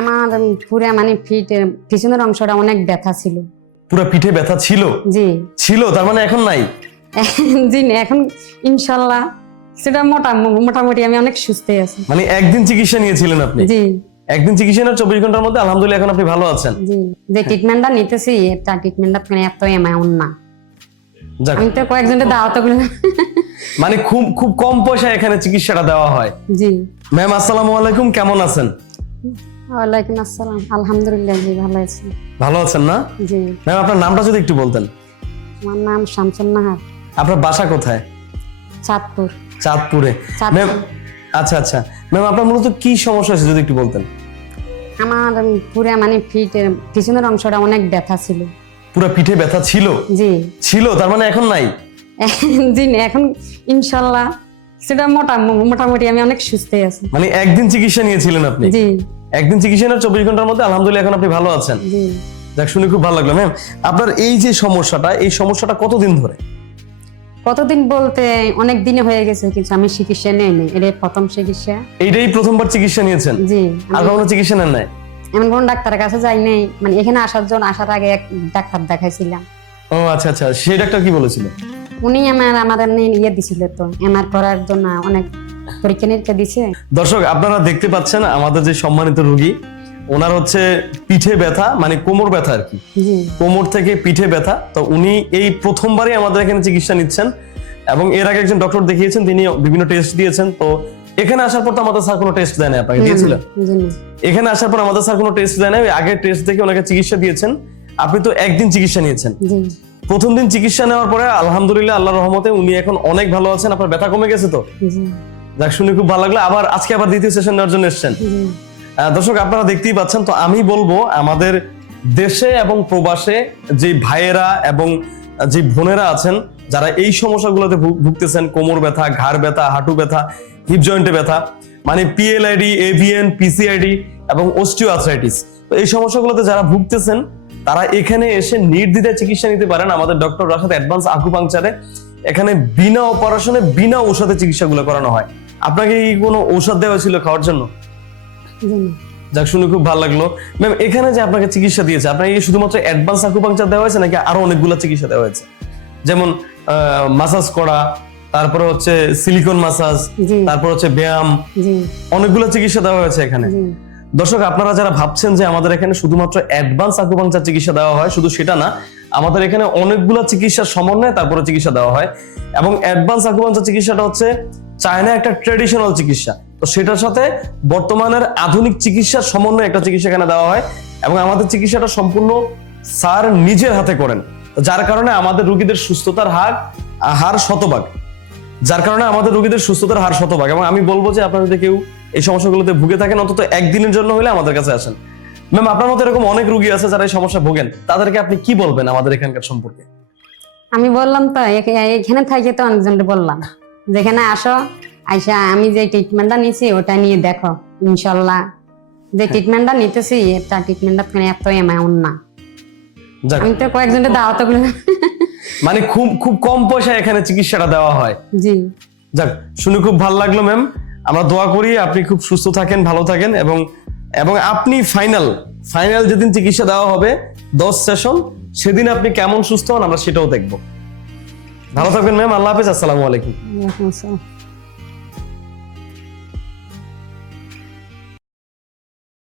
আমার পুরা মানে ফিট পিছনের অংশটা অনেক ব্যথা ছিল। পুরো পিঠে ব্যথা ছিল? জি। ছিল তার মানে এখন নাই? জি না, এখন ইনশাল্লাহ সেটা মোটা মোটামুটি আমি অনেক সুস্থ আছি। মানে একদিন চিকিৎসা নিয়েছিলেন আপনি? জি। একদিন চিকিৎসা নেওয়ার চব্বিশ ঘণ্টার মধ্যে আলহামদুলিল্লাহ এখন আপনি ভালো আছেন? জি। যে ট্রিটমেন্টটা নিতেছি এটা ট্রিটমেন্টটা মানে এত অ্যামাউন্ট না। আমি তো কয়েকজনের দাওয়াতগুলো মানে খুব খুব কম পয়সায় এখানে চিকিৎসাটা দেওয়া হয়। জি। ম্যাম আসসালামু আলাইকুম কেমন আছেন? ওয়ালাইকুম আসসালাম। আলহামদুলিল্লাহ জি ভালো আছি। ভালো আছেন না? জি। ম্যাম আপনার নামটা যদি একটু বলতেন। আমার নাম শামসুন নাহার। আপনার বাসা কোথায়? চাঁদপুর। চাঁদপুরে। ম্যাম আচ্ছা আচ্ছা। ম্যাম আপনার মূলত কি সমস্যা আছে যদি একটু বলতেন? আমার পুরা মানে ফিট পিছনের অংশটা অনেক ব্যথা ছিল। পুরো পিঠে ব্যথা ছিল? জি। ছিল তার মানে এখন নাই? জি এখন ইনশাল্লাহ সেটা মোটা মোটামুটি আমি অনেক সুস্থ আছি। মানে একদিন চিকিৎসা নিয়েছিলেন আপনি? জি। একদিন চিকিৎসা নেওয়ার চব্বিশ ঘণ্টার মধ্যে আলহামদুলিল্লাহ এখন আপনি ভালো আছেন। যাক শুনে খুব ভালো লাগল ম্যাম। আপনার এই যে সমস্যাটা এই সমস্যাটা কতদিন ধরে? কতদিন বলতে অনেক দিনে হয়ে গেছে কিছু আমি চিকিৎসা নেই নি। এটা প্রথম চিকিৎসা। এইটাই প্রথমবার চিকিৎসা নিয়েছেন? জি। আর কখনো চিকিৎসা নেন নাই? এমন কোন ডাক্তারের কাছে যাই নাই। মানে এখানে আসার জন্য আসার আগে এক ডাক্তার দেখাইছিলাম। ও আচ্ছা আচ্ছা। সেই ডাক্তার কি বলেছিল? উনি আমার আমাদের নিয়ে ইয়ে দিছিল তো এমআর করার জন্য অনেক পরীক্ষা নিরীক্ষা দিছে? দর্শক আপনারা দেখতে পাচ্ছেন আমাদের যে সম্মানিত রোগী ওনার হচ্ছে পিঠে ব্যথা মানে কোমর ব্যথা আর কি। কোমর থেকে পিঠে ব্যথা। তো উনি এই প্রথমবারই আমাদের এখানে চিকিৎসা নিচ্ছেন এবং এর আগে একজন ডক্টর দেখিয়েছেন তিনি বিভিন্ন টেস্ট দিয়েছেন। তো এখানে আসার পর তো আমাদের স্যার কোনো টেস্ট দেয় না আপনাকে দিয়েছিল? এখানে আসার পর আমাদের স্যার কোনো টেস্ট দেয় না আগের টেস্ট দেখে ওনাকে চিকিৎসা দিয়েছেন। আপনি তো একদিন চিকিৎসা নিয়েছেন। প্রথম দিন চিকিৎসা নেওয়ার পরে আলহামদুলিল্লাহ আল্লাহ রহমতে উনি এখন অনেক ভালো আছেন আপনার ব্যথা কমে গেছে তো? যাক শুনে খুব ভালো লাগল। আবার আজকে আবার দ্বিতীয় সেশন নেওয়ার জন্য এসেছেন। দর্শক আপনারা দেখতেই পাচ্ছেন তো আমি বলব আমাদের দেশে এবং প্রবাসে যে ভাইয়েরা এবং যে বোনেরা আছেন যারা এই সমস্যাগুলোতে ভুগতেছেন কোমর ব্যথা ঘাড় ব্যথা হাঁটু ব্যথা হিপ জয়েন্টে ব্যথা মানে পিএলআইডি এভিএন পিসিআইডি এবং অস্টিও আর্থ্রাইটিস তো এই সমস্যাগুলোতে যারা ভুগতেছেন তারা এখানে এসে নির্দ্বিধায় চিকিৎসা নিতে পারেন আমাদের ডক্টর রাশাদ অ্যাডভান্স আকুপাংচারে। এখানে বিনা অপারেশনে বিনা ঔষধে চিকিৎসাগুলো করানো হয়। আপনাকে কি কোনো ঔষধ দেওয়া ছিল খাওয়ার জন্য? যাক শুনে খুব ভালো লাগল। ম্যাম এখানে যে আপনাকে চিকিৎসা দিয়েছে আপনাকে শুধুমাত্র অ্যাডভান্স আকুপাংচার দেওয়া হয়েছে নাকি আরও অনেকগুলো চিকিৎসা দেওয়া হয়েছে? যেমন মাসাজ করা তারপরে হচ্ছে সিলিকন মাসাজ তারপর হচ্ছে ব্যায়াম অনেকগুলো চিকিৎসা দেওয়া হয়েছে এখানে। দর্শক, আপনারা যারা ভাবছেন যে আমাদের এখানে শুধুমাত্র অ্যাডভান্স আকুপাংচার চিকিৎসা দেওয়া হয়, শুধু সেটা না, আমাদের এখানে অনেকগুলো চিকিৎসার সমন্বয়ে তারপরে চিকিৎসা দেওয়া হয়। এবং অ্যাডভান্স আকুপাংচার চিকিৎসাটা হচ্ছে চায়না একটা ট্রেডিশনাল চিকিৎসা। তো সেটার সাথে বর্তমানের আধুনিক চিকিৎসার সমন্বয়ে একটা চিকিৎসা এখানে দেওয়া হয় এবং আমাদের চিকিৎসাটা সম্পূর্ণ স্যার নিজের হাতে করেন। যার কারণে আমাদের রুগীদের সুস্থতার হার হার শতভাগ। যার কারণে আমাদের রুগীদের সুস্থতার হার শতভাগ। এবং আমি বলব যে আপনারা যদি কেউ এই সমস্যাগুলোতে ভুগে থাকেন অন্তত একদিনের জন্য হলে আমাদের কাছে আসেন। ম্যাম আপনার মতো এরকম অনেক রোগী আছে যারা এই সমস্যা ভোগেন তাদেরকে আপনি কি বলবেন আমাদের এখানকার সম্পর্কে? আমি বললাম তো এখানে থাকি তো অনেকজনকে বললাম। যেখানে আসো আইসা আমি যে ট্রিটমেন্টটা নিছি ওটা নিয়ে দেখো ইনশাল্লাহ। যে ট্রিটমেন্টটা নিতেছি এটা ট্রিটমেন্টটা মানে এত অ্যামাউন্ট না। আমি তো কয়েকজনের দাওয়াত মানে খুব খুব কম পয়সায় এখানে চিকিৎসাটা দেওয়া হয়। জি। যাক শুনে খুব ভালো লাগল ম্যাম আমরা দোয়া করি আপনি খুব সুস্থ থাকেন, ভালো থাকেন এবং এবং আপনি ফাইনাল ফাইনাল যেদিন চিকিৎসা দেওয়া হবে, দশ সেশন সেদিন আপনি কেমন সুস্থ হন আমরা সেটাও দেখব। ভালো থাকবেন ম্যাম আল্লাহ হাফেজ, আসসালামু আলাইকুম।